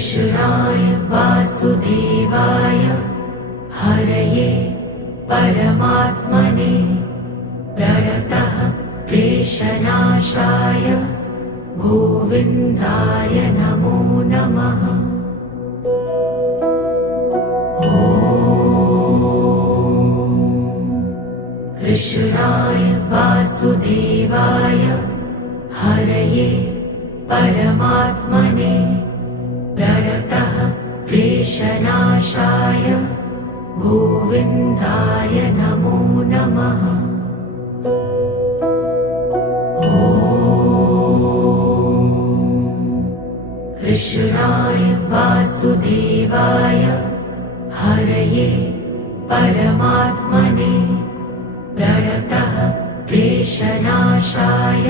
कृष्णाय वासुदेवाय हरये परमात्मने प्रणतः क्लेशनाशाय गोविन्दाय नमो नमः। कृष्णाय वासुदेवाय हरये परमात्मने प्रणतः क्लेशनाशाय गोविन्दाय नमो नमः। कृष्णाय वासुदेवाय हरये परमात्मने प्रणतः क्लेशनाशाय